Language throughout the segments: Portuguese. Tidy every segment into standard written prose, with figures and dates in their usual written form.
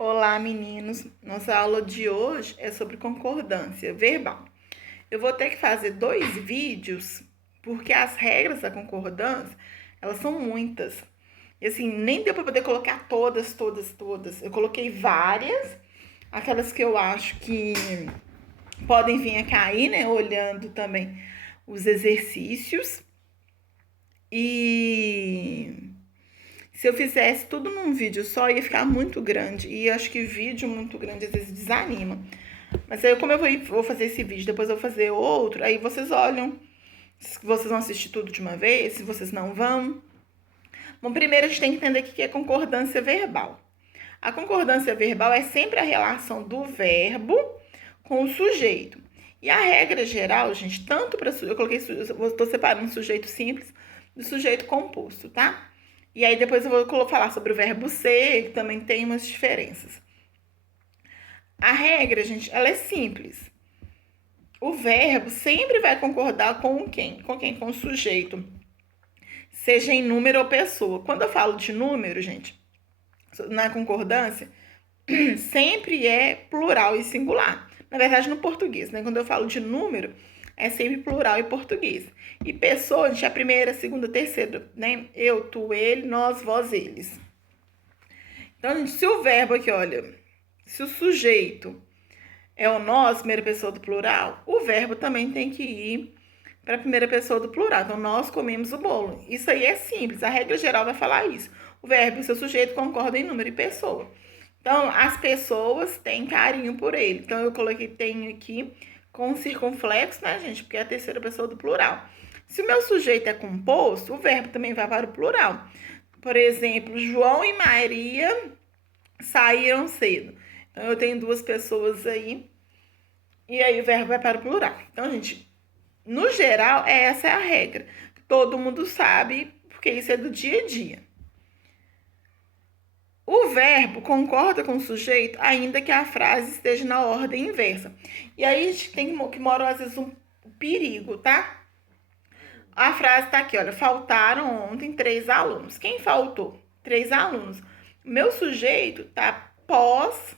Olá, meninos. Nossa aula de hoje é sobre concordância verbal. Eu vou ter que fazer 2 vídeos porque as regras da concordância, elas são muitas. E assim, nem deu para poder colocar todas. Eu coloquei várias, aquelas que eu acho que podem vir a cair, né, olhando também os exercícios. E se eu fizesse tudo num vídeo só, ia ficar muito grande. E eu acho que vídeo muito grande às vezes desanima. Mas aí, como eu vou fazer esse vídeo, depois eu vou fazer outro, aí vocês olham se vocês vão assistir tudo de uma vez, se vocês não vão. Bom, primeiro a gente tem que entender o que é concordância verbal. A concordância verbal é sempre a relação do verbo com o sujeito. E a regra geral, gente, tanto para eu coloquei, eu estou separando o sujeito simples do sujeito composto, tá? E aí depois eu vou falar sobre o verbo ser, que também tem umas diferenças. A regra, gente, ela é simples. O verbo sempre vai concordar com quem? Com quem? Com o sujeito. Seja em número ou pessoa. Quando eu falo de número, gente, na concordância, sempre é plural e singular. Na verdade, no português, né? Quando eu falo de número, é sempre plural em português. E pessoa, gente, é a primeira, segunda, terceira, né? Eu, tu, ele, nós, vós, eles. Então, gente, se o verbo aqui, olha, se o sujeito é o nós, primeira pessoa do plural, o verbo também tem que ir para a primeira pessoa do plural. Então, nós comemos o bolo. Isso aí é simples, a regra geral vai falar isso. O verbo e o seu sujeito concordam em número e pessoa. Então, as pessoas têm carinho por ele. Então, eu coloquei, tenho aqui com circunflexo, né, gente? Porque é a terceira pessoa do plural. Se o meu sujeito é composto, o verbo também vai para o plural. Por exemplo, João e Maria saíram cedo. Então, eu tenho 2 pessoas aí. E aí, o verbo vai para o plural. Então, gente, no geral, essa é a regra. Todo mundo sabe, porque isso é do dia a dia. O verbo concorda com o sujeito, ainda que a frase esteja na ordem inversa. E aí a gente tem que mora, às vezes, um perigo, tá? A frase tá aqui, olha. Faltaram ontem 3 alunos. Quem faltou? 3 alunos. Meu sujeito tá pós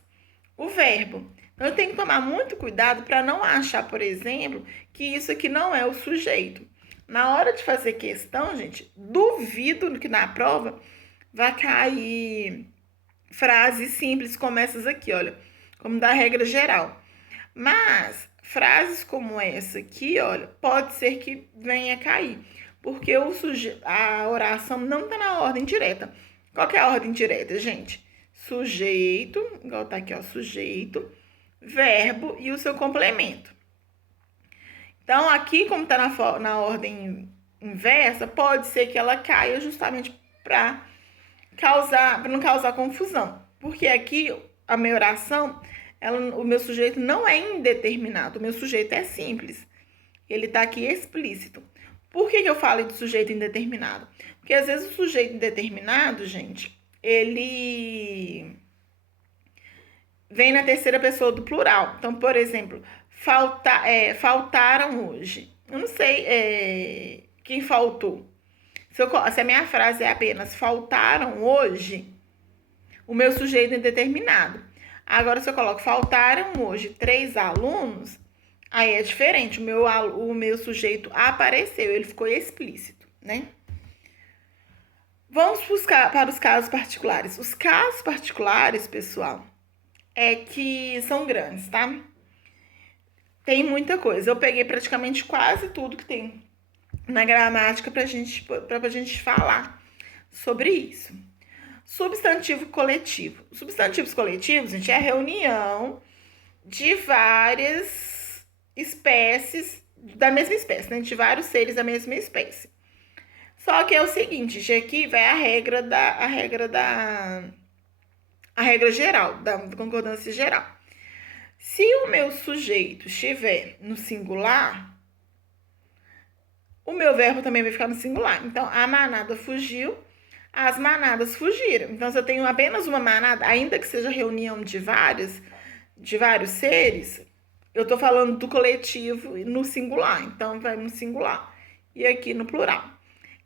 o verbo. Então, eu tenho que tomar muito cuidado para não achar, por exemplo, que isso aqui não é o sujeito. Na hora de fazer questão, gente, duvido que na prova vai cair frases simples como essas aqui, olha, como da regra geral. Mas frases como essa aqui, olha, pode ser que venha cair, porque a oração não está na ordem direta. Qual que é a ordem direta, gente? Sujeito, igual tá aqui, ó, sujeito, verbo e o seu complemento. Então, aqui, como tá na ordem inversa, pode ser que ela caia justamente para não causar confusão. Porque aqui, a minha oração, o meu sujeito não é indeterminado, o meu sujeito é simples. Ele tá aqui explícito. Por que eu falo de sujeito indeterminado? Porque às vezes o sujeito indeterminado, gente, ele vem na terceira pessoa do plural. Então, por exemplo, faltaram hoje. Eu não sei quem faltou. Se a minha frase é apenas faltaram hoje, o meu sujeito é indeterminado. Agora, se eu coloco faltaram hoje 3 alunos, aí é diferente. O meu sujeito apareceu, ele ficou explícito, né? Vamos buscar para os casos particulares. Os casos particulares, pessoal, é que são grandes, tá? Tem muita coisa. Eu peguei praticamente quase tudo que tem na gramática pra gente falar sobre isso. Substantivo coletivo. Substantivos coletivos, gente, é a reunião de várias espécies da mesma espécie, né? De vários seres da mesma espécie. Só que é o seguinte, gente, aqui vai a regra geral, da concordância geral. Se o meu sujeito estiver no singular, o meu verbo também vai ficar no singular. Então, a manada fugiu, as manadas fugiram. Então, se eu tenho apenas uma manada, ainda que seja reunião de vários seres, eu tô falando do coletivo no singular. Então, vai no singular e aqui no plural.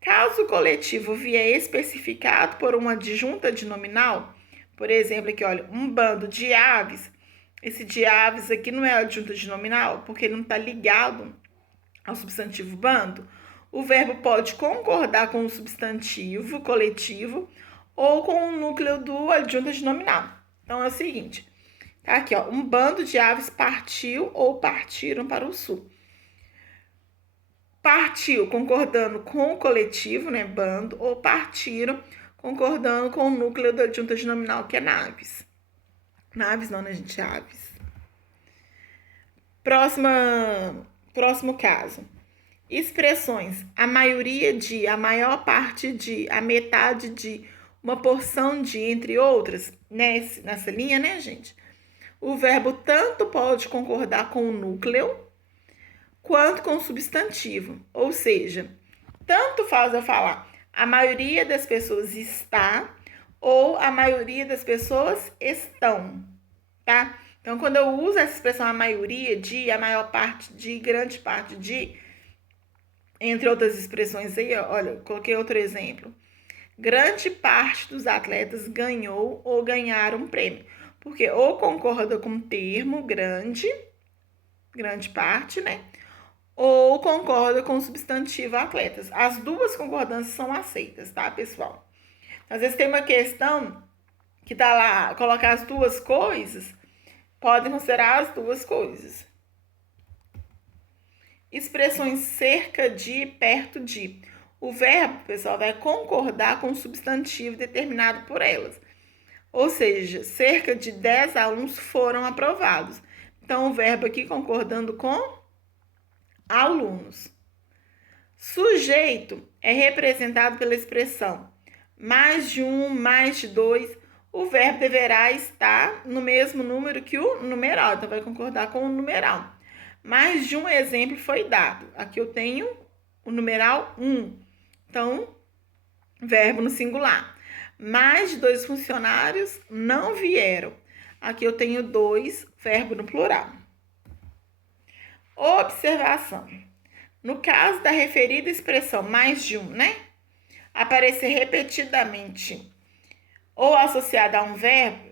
Caso o coletivo vier especificado por uma adjunta de nominal, Por exemplo, aqui, olha, um bando de aves. Esse de aves aqui não é adjunta de nominal, porque ele não está ligado ao substantivo bando. O verbo pode concordar com o substantivo coletivo ou com o núcleo do adjunta de nominal. Então é o seguinte, tá aqui, ó, um bando de aves partiu ou partiram para o sul. Partiu concordando com o coletivo, né, bando, ou partiram concordando com o núcleo da adjunta de nominal, que é naves. Naves não, né, gente? Aves. Próximo caso. Expressões: a maioria de, a maior parte de, a metade de, uma porção de, entre outras, nessa linha, né, gente? O verbo tanto pode concordar com o núcleo quanto com o substantivo. Ou seja, tanto faz eu falar a maioria das pessoas está ou a maioria das pessoas estão, tá? Então, quando eu uso essa expressão a maioria de, a maior parte de, grande parte de, entre outras expressões aí, olha, eu coloquei outro exemplo. Grande parte dos atletas ganhou ou ganharam um prêmio. Porque ou concorda com o termo grande parte, né? Ou concorda com o substantivo atletas. As duas concordâncias são aceitas, tá, pessoal? Às vezes tem uma questão que tá lá, colocar as duas coisas, podem considerar as duas coisas. Expressões cerca de, perto de. O verbo, pessoal, vai concordar com o substantivo determinado por elas. Ou seja, cerca de 10 alunos foram aprovados. Então, o verbo aqui concordando com alunos. Sujeito é representado pela expressão mais de um, mais de dois. O verbo deverá estar no mesmo número que o numeral, então vai concordar com o numeral. Mais de um exemplo foi dado. Aqui eu tenho o numeral 1, então verbo no singular. Mais de 2 funcionários não vieram. Aqui eu tenho 2, verbo no plural. Observação. No caso da referida expressão mais de um, né? Aparecer repetidamente ou associada a um verbo,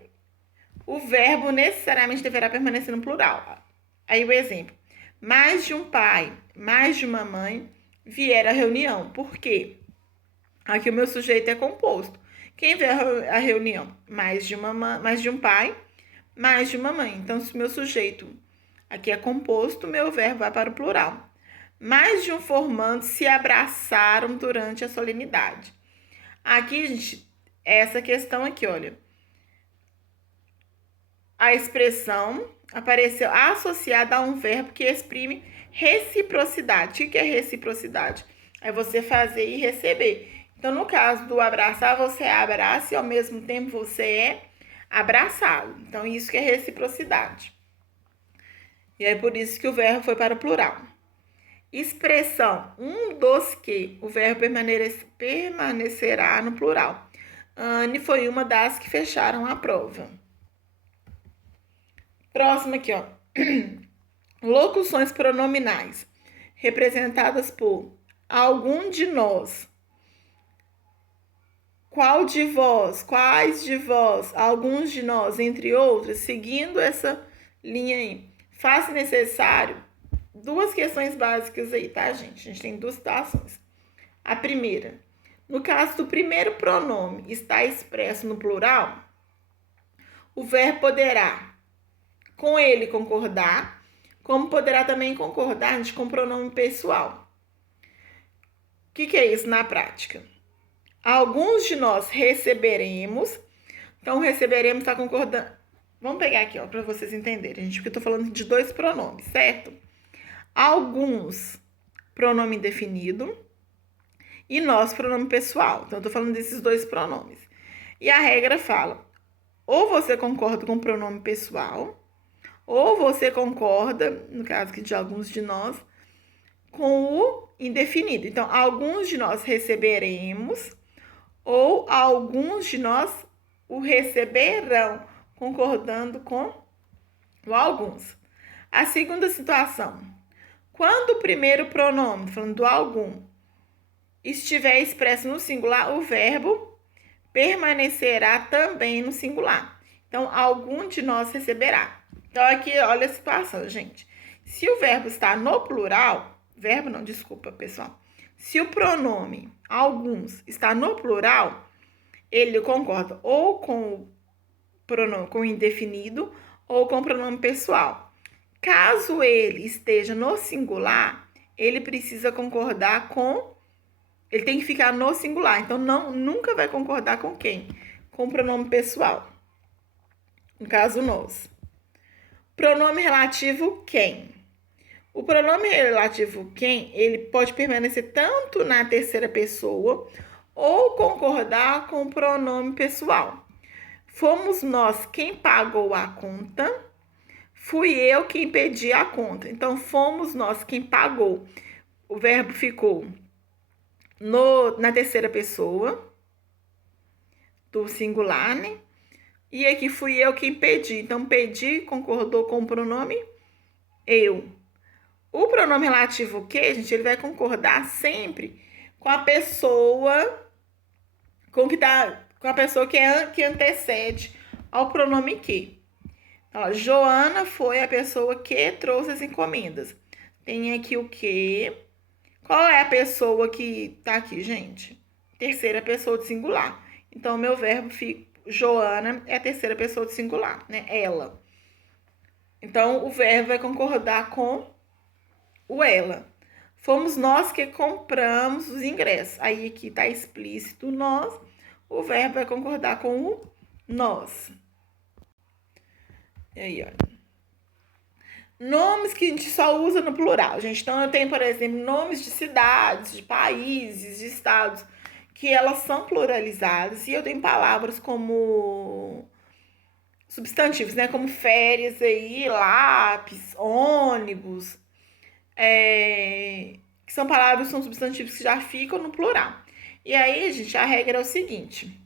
o verbo necessariamente deverá permanecer no plural. Aí o exemplo. Mais de um pai, mais de uma mãe vieram à reunião. Por quê? Aqui o meu sujeito é composto. Quem veio à reunião? Mais de um pai, mais de uma mãe. Então, se o meu sujeito aqui é composto, meu verbo vai para o plural. Mais de um formando se abraçaram durante a solenidade. Aqui, gente, essa questão aqui, olha. A expressão apareceu associada a um verbo que exprime reciprocidade. O que é reciprocidade? É você fazer e receber. Então, no caso do abraçar, você abraça e ao mesmo tempo você é abraçado. Então, isso que é reciprocidade. E é por isso que o verbo foi para o plural. Expressão um dos que, o verbo permanecerá no plural. Anne foi uma das que fecharam a prova. Próximo aqui, ó. Locuções pronominais, representadas por algum de nós, qual de vós, quais de vós, alguns de nós, entre outros, seguindo essa linha aí. Faz necessário duas questões básicas aí, tá, gente? A gente tem duas situações. A primeira, no caso do primeiro pronome está expresso no plural, o verbo poderá com ele concordar, como poderá também concordar, gente, com o pronome pessoal. O que é isso na prática? Alguns de nós receberemos, então receberemos está concordando. Vamos pegar aqui, ó, para vocês entenderem, gente, porque eu tô falando de dois pronomes, certo? Alguns, pronome indefinido, e nós, pronome pessoal. Então, eu tô falando desses dois pronomes. E a regra fala, ou você concorda com o pronome pessoal, ou você concorda, no caso aqui de alguns de nós, com o indefinido. Então, alguns de nós receberemos, ou alguns de nós o receberão, concordando com o alguns. A segunda situação, quando o primeiro pronome, falando do algum, estiver expresso no singular, o verbo permanecerá também no singular. Então, algum de nós receberá. Então, aqui, olha a situação, gente. Se o verbo está no plural, verbo não, desculpa, pessoal. Se o pronome alguns está no plural, ele concorda ou com o pronome com o indefinido ou com o pronome pessoal. Caso ele esteja no singular, ele precisa concordar com... Ele tem que ficar no singular. Então, nunca vai concordar com quem? Com o pronome pessoal. No caso, nós. Pronome relativo quem? O pronome relativo quem, ele pode permanecer tanto na terceira pessoa ou concordar com o pronome pessoal. Fomos nós quem pagou a conta, fui eu quem pedi a conta. Então, fomos nós quem pagou. O verbo ficou na terceira pessoa do singular, né? E aqui fui eu quem pedi. Então, pedi concordou com o pronome eu. O pronome relativo que, gente, ele vai concordar sempre com a pessoa com a pessoa que antecede ao pronome que. Então, Joana foi a pessoa que trouxe as encomendas. Tem aqui o que. Qual é a pessoa que tá aqui, gente? Terceira pessoa do singular. Então, meu verbo Joana é a terceira pessoa do singular, né? Ela. Então, o verbo vai concordar com o ela. Fomos nós que compramos os ingressos. Aí aqui tá explícito nós. O verbo vai concordar com o nós. E aí, olha. Nomes que a gente só usa no plural, gente. Então, eu tenho, por exemplo, nomes de cidades, de países, de estados, que elas são pluralizadas. E eu tenho palavras como substantivos, né? Como férias aí, lápis, ônibus. Que são palavras, são substantivos que já ficam no plural. E aí, gente, a regra é o seguinte.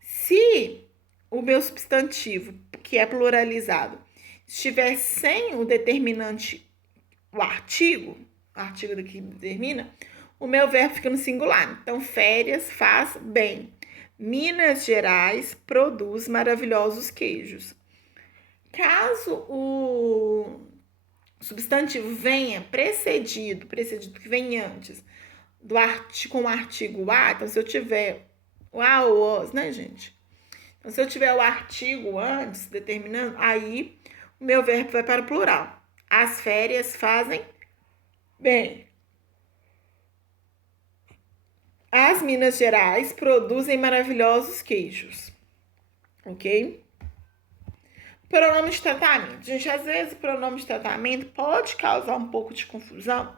Se o meu substantivo, que é pluralizado, estiver sem o determinante, o artigo daqui determina, o meu verbo fica no singular. Então, férias faz bem. Minas Gerais produz maravilhosos queijos. Caso o substantivo venha precedido que vem antes com o artigo a, então se eu tiver o a ou os, né, gente? Então, se eu tiver o artigo antes, determinando, aí o meu verbo vai para o plural. As férias fazem bem. As Minas Gerais produzem maravilhosos queijos. Ok? Pronome de tratamento. Gente, às vezes o pronome de tratamento pode causar um pouco de confusão.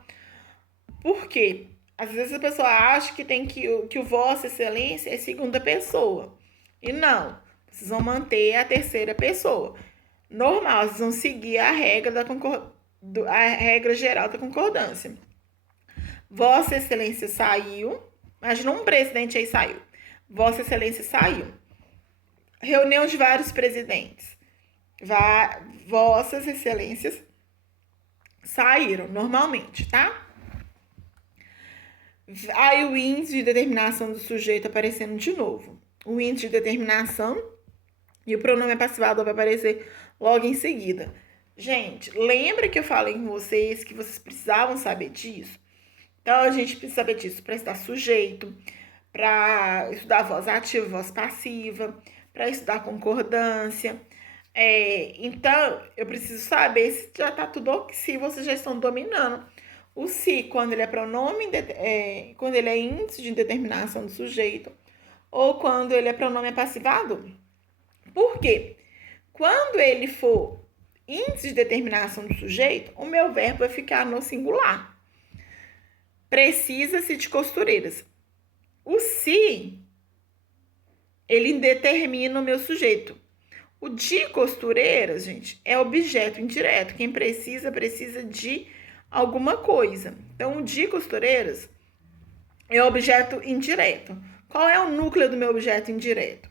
Por quê? Às vezes a pessoa acha que o Vossa Excelência é segunda pessoa. E não. Vocês vão manter a terceira pessoa. Normal, vocês vão seguir a regra a regra geral da concordância. Vossa Excelência saiu. Imagina um presidente aí saiu. Vossa Excelência saiu. Reunião de vários presidentes. Vossas Excelências saíram normalmente, tá? Aí o índice de determinação do sujeito aparecendo de novo. O índice de determinação e o pronome passivado vai aparecer logo em seguida. Gente, lembra que eu falei com vocês que vocês precisavam saber disso? Então, a gente precisa saber disso para estudar sujeito, para estudar voz ativa, voz passiva, para estudar concordância. Então, eu preciso saber se já tá tudo, se vocês já estão dominando o se, quando ele é pronome, quando ele é índice de determinação do sujeito, ou quando ele é pronome passivado. Por quê? Quando ele for índice de determinação do sujeito, o meu verbo vai ficar no singular. Precisa-se de costureiras. O se, ele determina o meu sujeito. O de costureiras, gente, é objeto indireto. Quem precisa de alguma coisa. Então, o de costureiras é objeto indireto. Qual é o núcleo do meu objeto indireto?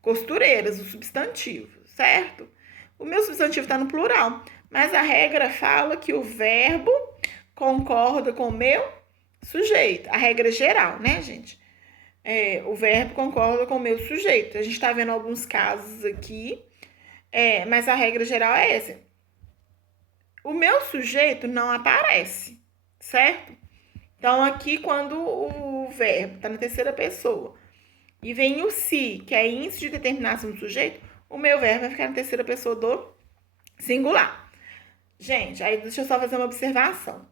Costureiras, o substantivo, certo? O meu substantivo está no plural, mas a regra fala que o verbo concorda com o meu sujeito. A regra geral, né, gente? o verbo concorda com o meu sujeito. A gente está vendo alguns casos aqui, mas a regra geral é essa. O meu sujeito não aparece, certo? Então, aqui, quando o verbo está na terceira pessoa e vem o se, que é índice de determinação do sujeito, o meu verbo vai ficar na terceira pessoa do singular. Gente, aí deixa eu só fazer uma observação.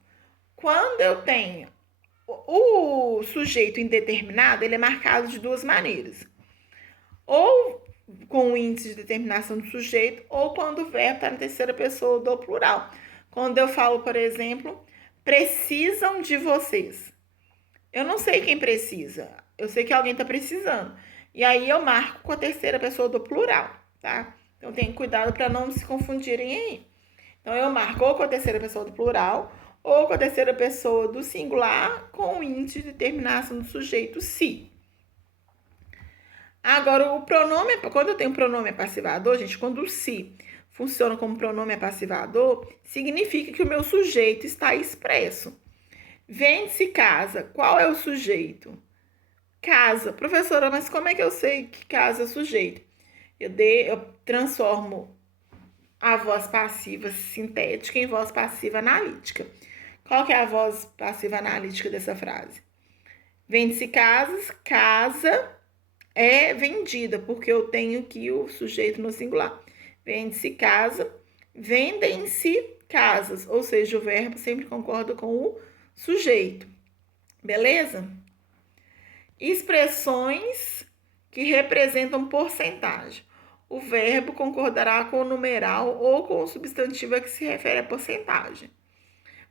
Quando eu tenho o sujeito indeterminado, ele é marcado de duas maneiras. Ou com o índice de determinação do sujeito, ou quando o verbo está na terceira pessoa do plural. Quando eu falo, por exemplo, precisam de vocês. Eu não sei quem precisa, eu sei que alguém está precisando. E aí eu marco com a terceira pessoa do plural, tá? Então tenha cuidado para não se confundirem aí. Então eu marco ou com a terceira pessoa do plural, ou com a terceira pessoa do singular, com o índice de determinação do sujeito se. Agora, o pronome, quando eu tenho pronome passivador, gente, quando o se funciona como pronome passivador, significa que o meu sujeito está expresso. Vende-se casa. Qual é o sujeito? Casa. Professora, mas como é que eu sei que casa é o sujeito? Eu transformo a voz passiva sintética em voz passiva analítica. Qual que é a voz passiva analítica dessa frase? Vende-se casas, casa é vendida, porque eu tenho aqui o sujeito no singular. Vende-se casa, vendem-se casas, ou seja, o verbo sempre concorda com o sujeito. Beleza? Expressões que representam porcentagem. O verbo concordará com o numeral ou com o substantivo a que se refere a porcentagem.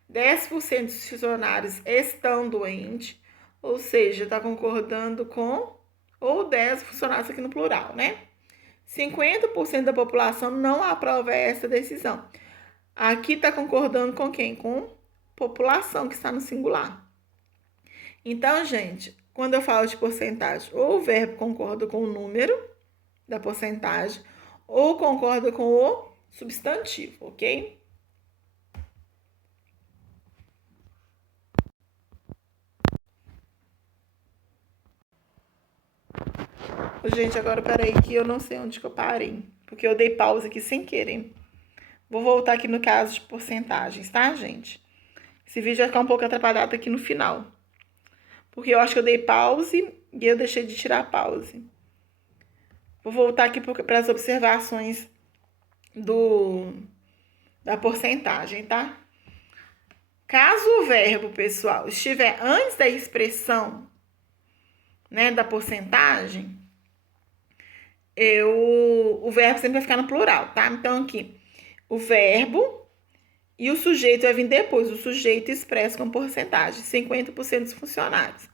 10% dos funcionários estão doentes, ou seja, está concordando com ou 10 funcionários aqui no plural, né? 50% da população não aprova essa decisão. Aqui está concordando com quem? Com população, que está no singular. Então, gente, quando eu falo de porcentagem, ou o verbo concorda com o número da porcentagem, ou concorda com o substantivo, ok? Gente, agora peraí que eu não sei onde que eu parei, porque eu dei pausa aqui sem querer. Vou voltar aqui no caso de porcentagens, tá, gente? Esse vídeo vai ficar um pouco atrapalhado aqui no final, porque eu acho que eu dei pause e eu deixei de tirar a pause. Vou voltar aqui para as observações da porcentagem, tá? Caso o verbo, pessoal, estiver antes da expressão, né, da porcentagem, o verbo sempre vai ficar no plural, tá? Então, aqui, o verbo e o sujeito vai vir depois. O sujeito expressa com porcentagem, 50% dos funcionários.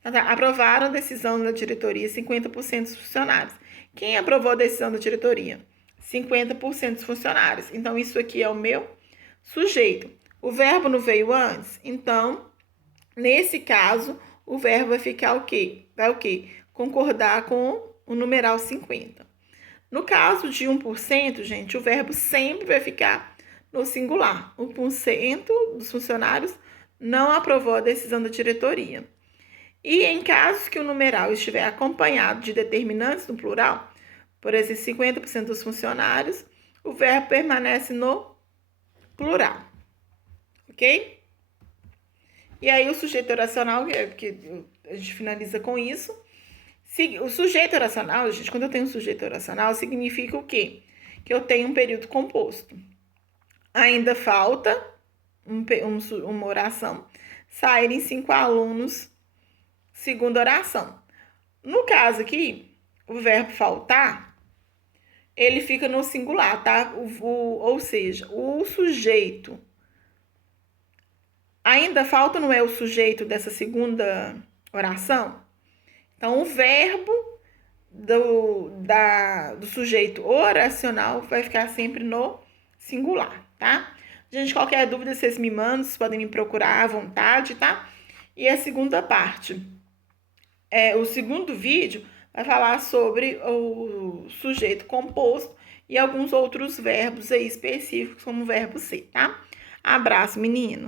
Então, tá, aprovaram a decisão da diretoria, 50% dos funcionários. Quem aprovou a decisão da diretoria? 50% dos funcionários. Então, isso aqui é o meu sujeito. O verbo não veio antes? Então, nesse caso, o verbo vai ficar o quê? Vai o quê? Concordar com o numeral 50. No caso de 1%, gente, o verbo sempre vai ficar no singular. 1% dos funcionários não aprovou a decisão da diretoria. E em casos que o numeral estiver acompanhado de determinantes no plural, por exemplo, 50% dos funcionários, o verbo permanece no plural. Ok? E aí o sujeito oracional, que a gente finaliza com isso. O sujeito oracional, gente, quando eu tenho um sujeito oracional, significa o quê? Que eu tenho um período composto. Ainda falta uma oração. Saírem 5 alunos, segunda oração. No caso aqui, o verbo faltar, ele fica no singular, tá? Ou seja, o sujeito. Ainda falta não é o sujeito dessa segunda oração? Então, o verbo do sujeito oracional vai ficar sempre no singular, tá? Gente, qualquer dúvida, vocês me mandam, vocês podem me procurar à vontade, tá? E a segunda parte, o segundo vídeo vai falar sobre o sujeito composto e alguns outros verbos aí específicos, como o verbo ser, tá? Abraço, meninos!